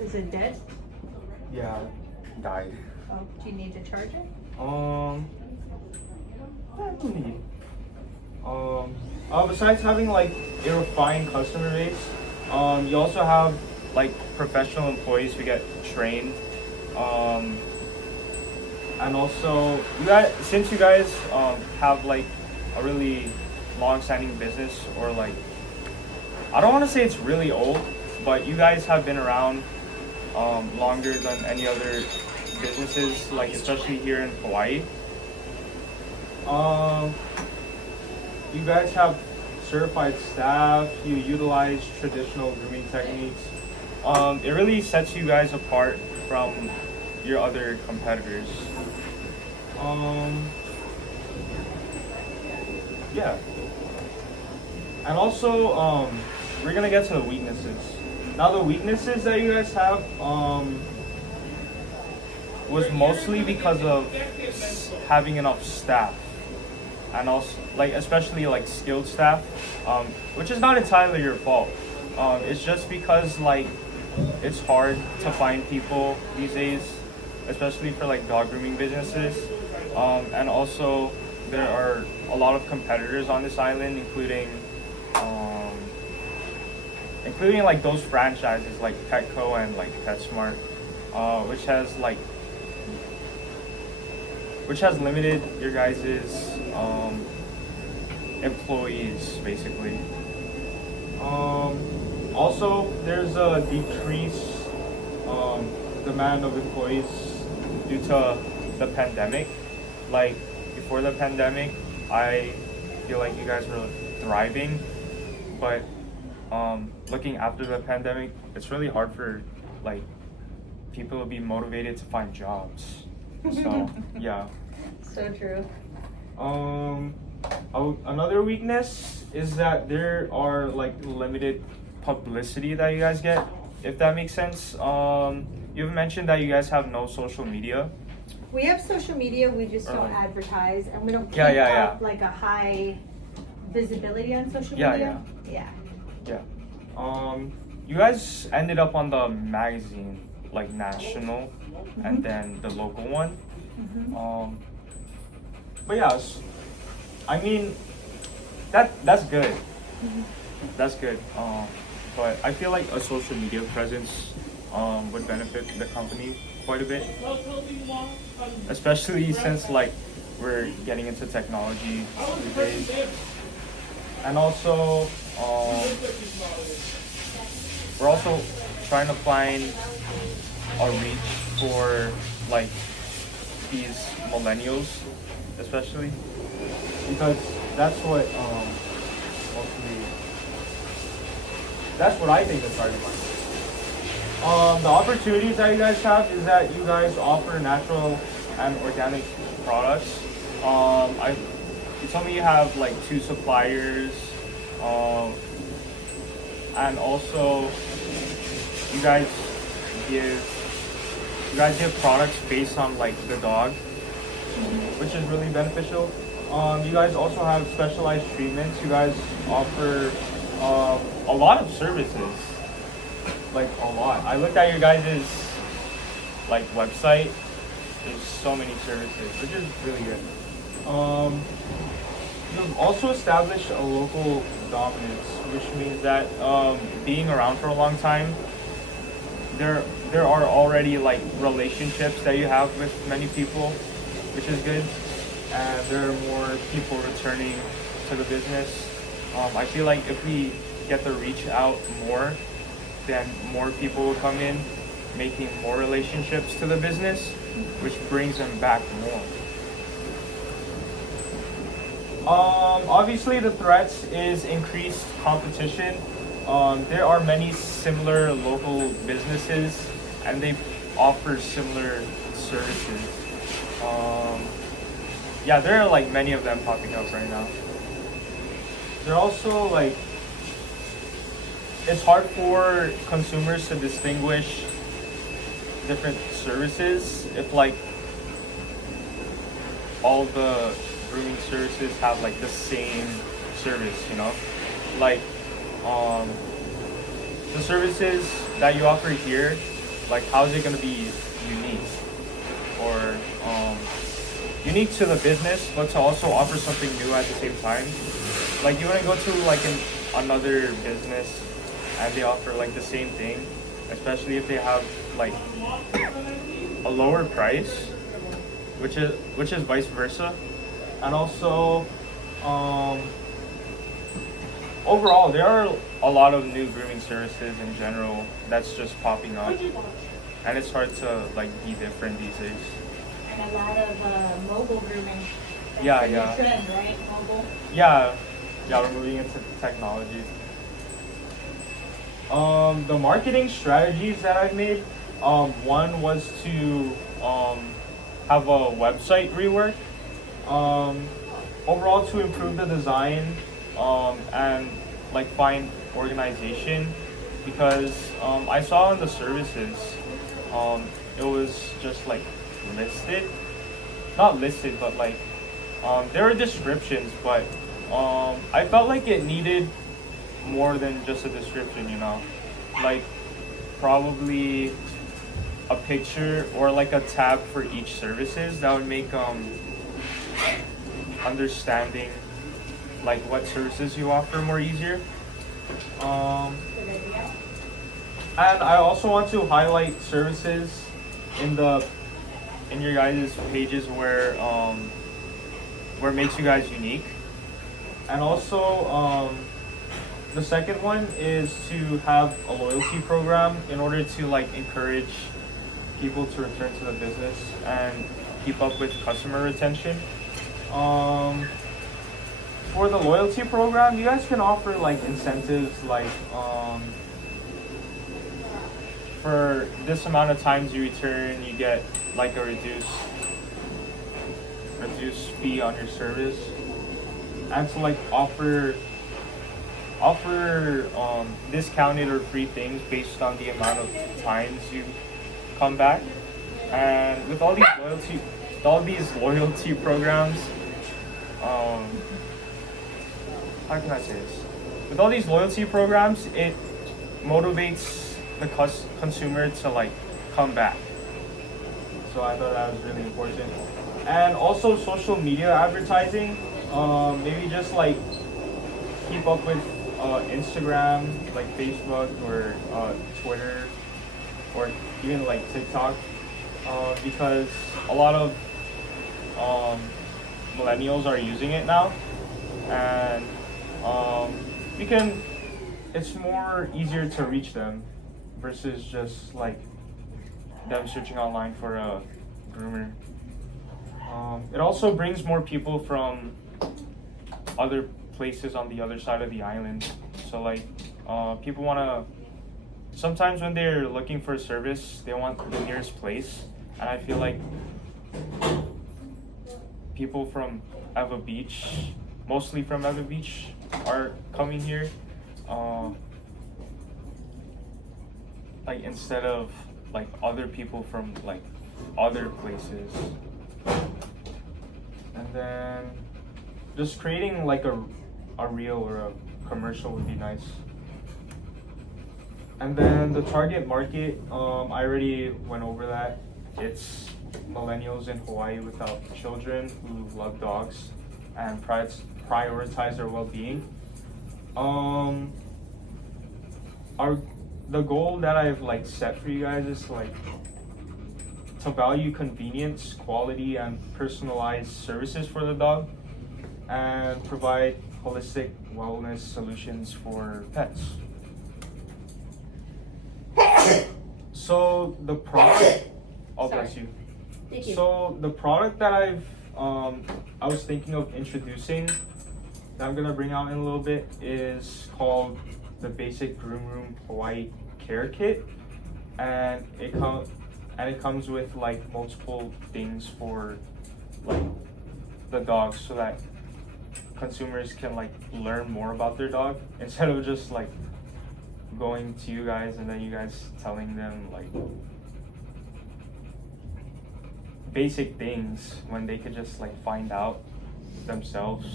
Is it dead? Yeah, died. Oh, do you need to charge it? I don't need. Besides having like a refined customer base, you also have like professional employees who get trained. Um, and also you guys, since you guys have like a really long-standing business, or like, I don't want to say it's really old, but you guys have been around longer than any other businesses, like especially here in Hawaii. Um, you guys have certified staff. You utilize traditional grooming techniques. It really sets you guys apart from your other competitors. Um, yeah. And also, we're gonna get to the weaknesses. Now, the weaknesses that you guys have, was mostly because of having enough staff, and also, like, especially like skilled staff, which is not entirely your fault. It's just because like it's hard to find people these days, especially for like dog grooming businesses, and also there are a lot of competitors on this island, um, including like those franchises like Petco and like PetSmart, which has limited your guys's employees basically. Also, there's a decreased demand of employees due to the pandemic. Like before the pandemic, I feel like you guys were thriving, but looking after the pandemic, it's really hard for like people to be motivated to find jobs. So yeah. So true. Another weakness is that there are like limited publicity that you guys get, if that makes sense. You've mentioned that you guys have no social media. We have social media, we just don't advertise, and we don't keep Yeah. up like a high visibility on social Yeah, media. Yeah. You guys ended up on the magazine, like national, and then the local one. But yeah, I mean, that's good. That's good. But I feel like a social media presence would benefit the company quite a bit, especially since like we're getting into technology these days, and also we're also trying to find a reach for like these millennials, especially because that's what mostly that's what I think the target market is. The opportunities that you guys have is that you guys offer natural and organic products. You told me you have like 2 suppliers, and also you guys give products based on like the dog, which is really beneficial. You guys also have specialized treatments. You guys offer a lot of services, like a lot. I looked at your guys' like website. There's so many services, which is really good. You've also established a local dominance, which means that being around for a long time, there are already like relationships that you have with many people, which is good, and there are more people returning to the business. I feel like if we get the reach out more, then more people will come in, making more relationships to the business, which brings them back more. Obviously, the threats is increased competition. There are many similar local businesses, and they offer similar services. Yeah, there are like many of them popping up right now. They're also like, it's hard for consumers to distinguish different services if like all the grooming services have like the same service, you know? Like the services that you offer here like how's it gonna be unique or unique to the business, but to also offer something new at the same time. Like you wouldn't go to like another business and they offer like the same thing, especially if they have like a lower price, which is vice versa. And also overall there are a lot of new grooming services in general that's just popping up, and it's hard to like be different these days. And a lot of mobile grooming. That's Yeah, the yeah. new trend, right? Mobile. Yeah, we're moving into technology. The marketing strategies that I've made, one was to have a website rework. Overall, to improve the design and like find organization, because I saw in the services it was just like listed, not listed, but like there were descriptions, but I felt like it needed more than just a description, you know, like probably a picture or like a tab for each services that would make understanding like what services you offer more easier. Good idea. And I also want to highlight services in your guys' pages where it makes you guys unique. And also the second one is to have a loyalty program in order to like encourage people to return to the business and keep up with customer retention. For the loyalty program, you guys can offer like incentives like for this amount of times you return, you get like a reduced fee on your service, and to like offer discounted or free things based on the amount of times you come back. And with all these loyalty programs, how can I say this? With all these loyalty programs, it motivates the consumer to like come back. So I thought that was really important. And also social media advertising. Maybe just like keep up with Instagram, like Facebook or Twitter, or even like TikTok, because a lot of millennials are using it now, and it's more easier to reach them versus just like them searching online for a groomer. It also brings more people from other places on the other side of the island. So like people want to, sometimes when they're looking for a service, they want the nearest place. And I feel like people from Eva Beach, mostly from Eva Beach, are coming here. Like instead of like other people from like other places. And then just creating like a reel or a commercial would be nice. And then the target market, I already went over that. It's millennials in Hawaii without children who love dogs and prioritize their well-being. The goal that I've like set for you guys is like to value convenience, quality, and personalized services for the dog, and provide holistic wellness solutions for pets. So the product, oh bless you. Thank you. So the product that I was thinking of introducing, that I'm gonna bring out in a little bit, is called the Basic Groom Room Hawaii Care Kit, and it comes with like multiple things for like the dog, so that consumers can like learn more about their dog instead of just like going to you guys and then you guys telling them like basic things when they could just like find out themselves,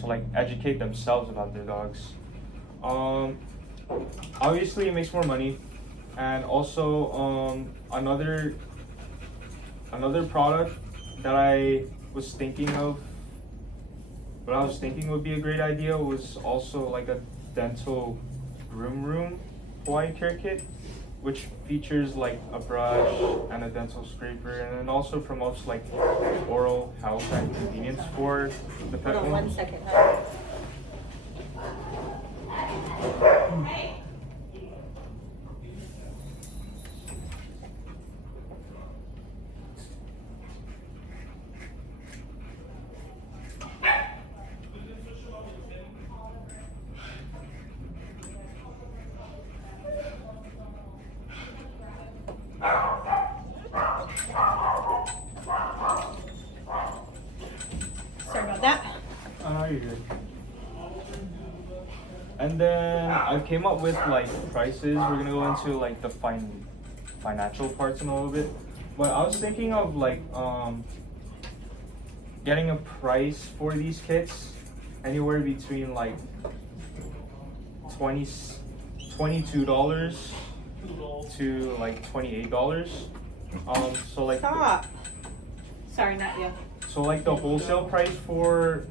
to like educate themselves about their dogs. Obviously it makes more money And also another product that I was thinking of, what I was thinking would be a great idea was also like a dental groom room Hawaii care kit, which features like a brush and a dental scraper, and it also promotes like oral health and convenience for the pet Hold on owner. 1 second. Sorry about that. You're good. And then I came up with like prices. We're gonna go into like the financial parts in a little bit. But I was thinking of like getting a price for these kits anywhere between like $22 to like $28. So like Stop. Sorry, not you. so like the wholesale price for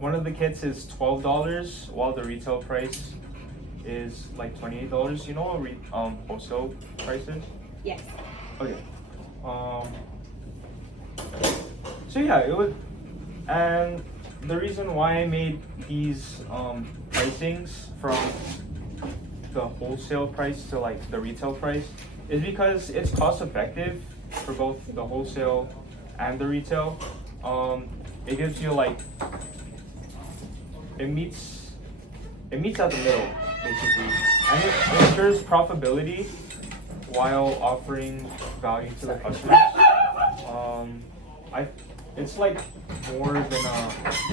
one of the kits is $12, while the retail price is like $28. You know what wholesale price is? Yes. Okay. So yeah, it would, and the reason why I made these pricings from the wholesale price to like the retail price is because it's cost effective for both the wholesale and the retail. It gives you like, it meets at the middle basically, and it ensures profitability while offering value to the customers. It's like more than a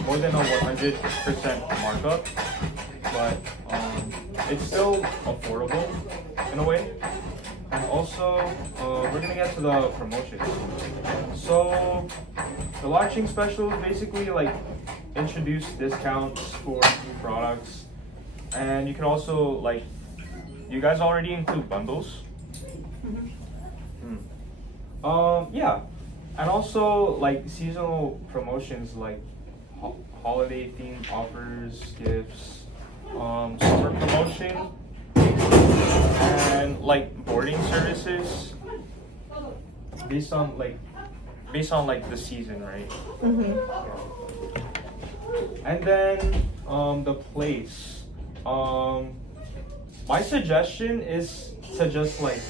100% markup, but it's still affordable in a way. And also, we're gonna get to the promotions. So the launching special is basically like introduce discounts for new products, and you can also like, you guys already include bundles. Yeah, and also like seasonal promotions like holiday themed offers, gifts, summer promotion, and like boarding services based on like the season, right? And then the place. My suggestion is to just like,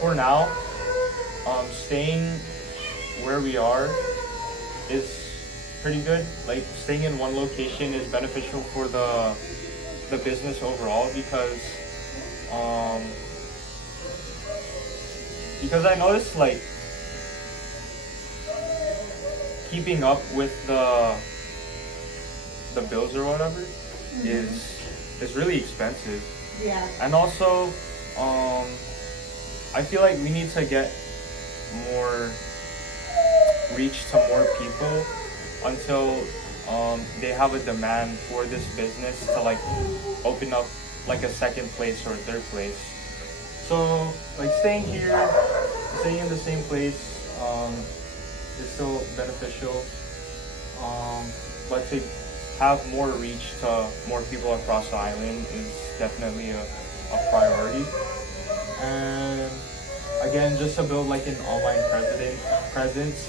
for now, staying where we are is pretty good. Like staying in one location is beneficial for the business overall because I noticed like keeping up with the bills or whatever is really expensive. Yeah. And also, I feel like we need to get more reach to more people until they have a demand for this business to like open up like a second place or a third place. So like staying in the same place is still beneficial, but to have more reach to more people across the island is definitely a priority. And again, just to build like an online presence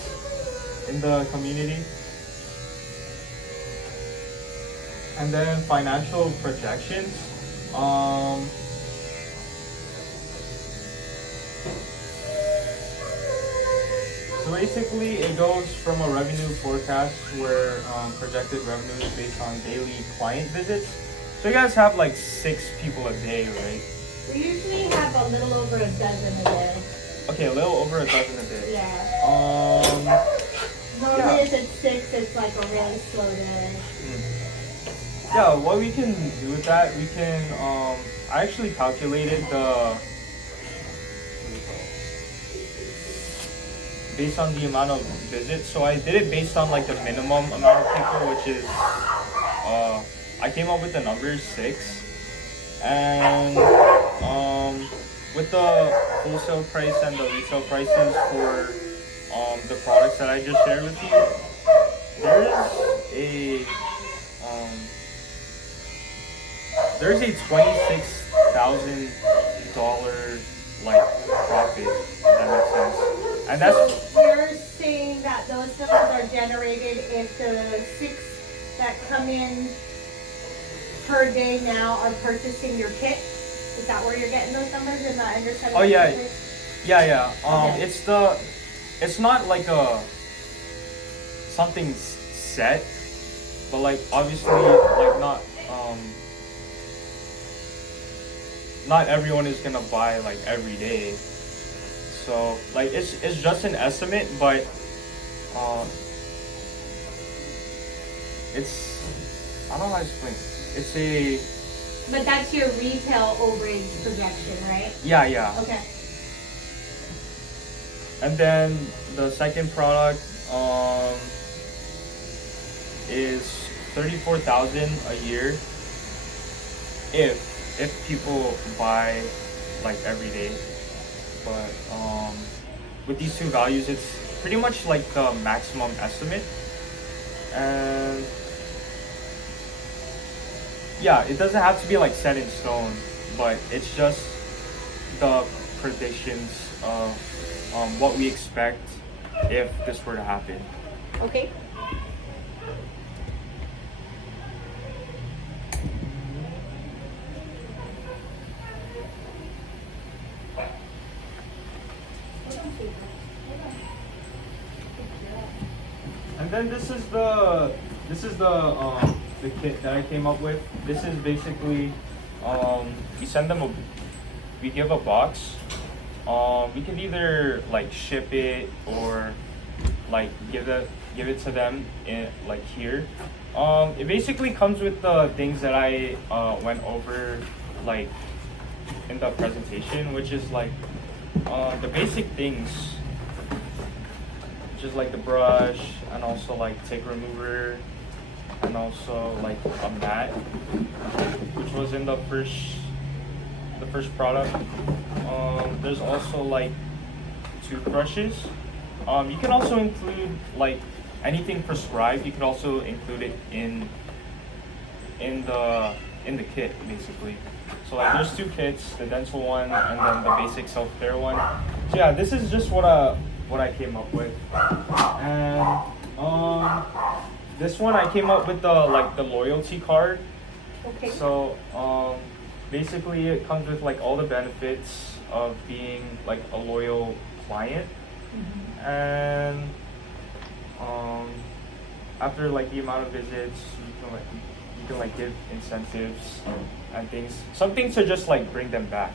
in the community. And then financial projections. So basically, it goes from a revenue forecast where projected revenue is based on daily client visits. So you guys have like 6 people a day, right? We usually have a little over a dozen a day. Okay, a little over a dozen a day. Yeah. Normally yeah. if it's 6, it's like a really slow day. Yeah, what we can do with that, we can, I actually calculated based on the amount of visits. So I did it based on like the minimum amount of people, which is, I came up with the number 6. And With the wholesale price and the retail prices for the products that I just shared with you, um, there's a $26,000 like profit. If that makes sense, and that's So you're saying that those numbers are generated if the 6 that come in per day now are purchasing your kit? Is that where you're getting those numbers? Am I understanding? oh yeah, correctly? yeah. Okay. It's not like something set, but like obviously like not everyone is gonna buy like every day. So like it's just an estimate, but it's I don't know how to explain. It's a But that's your retail overage projection, right? yeah. Okay. And then the second product is 34,000 a year if people buy like every day. But with these two values, it's pretty much like the maximum estimate. And yeah, it doesn't have to be like set in stone, but it's just the predictions of what we expect if this were to happen. Okay. And then this is the kit that I came up with. This is basically we give a box. We can either like ship it or like give it to them in like here. It basically comes with the things that I went over like in the presentation, which is like the basic things, which is like the brush and also like tape remover and also like a mat, which was in the first product. There's also like toothbrushes. You can also include like anything prescribed. You can also include it in the kit basically. So like there's two kits, the dental one and then the basic self-care one. So yeah, this is just what I came up with. And this one I came up with the loyalty card. Okay. So basically it comes with like all the benefits of being like a loyal client. Mm-hmm. And after like the amount of visits, you can like give incentives and things, something to just like bring them back.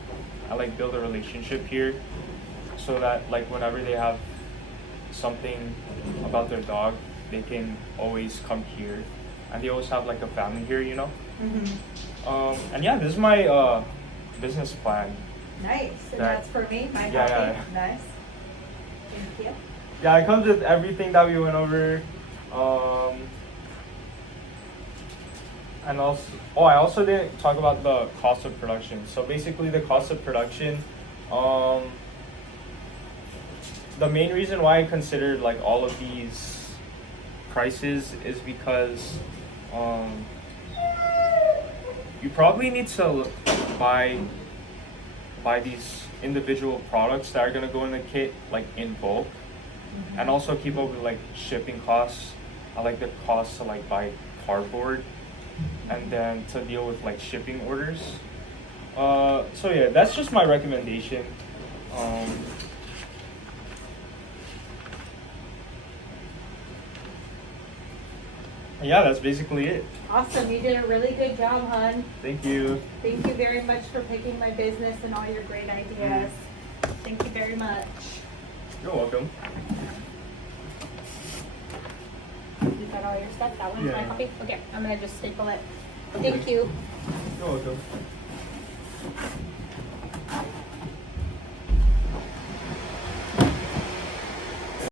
I like build a relationship here, so that like whenever they have something about their dog, they can always come here, and they always have like a family here, you know. Mm-hmm. And yeah, this is my business plan. Nice. And that's for me, my Yeah, copy. yeah. Nice. Thank you. Yeah, it comes with everything that we went over. And also, I also didn't talk about the cost of production. So basically, the cost of production, the main reason why I considered like all of these prices is because you probably need to buy these individual products that are gonna go in the kit like in bulk, and also keep up with like shipping costs. I like the cost to like buy cardboard and then to deal with like shipping orders. So yeah, that's just my recommendation. Yeah, that's basically it. Awesome. You did a really good job, hon. Thank you. Thank you very much for picking my business and all your great ideas. Thank you very much. You're welcome. You got all your stuff? That one's my Yeah. copy? Okay, I'm gonna just staple it. Thank you. You're welcome.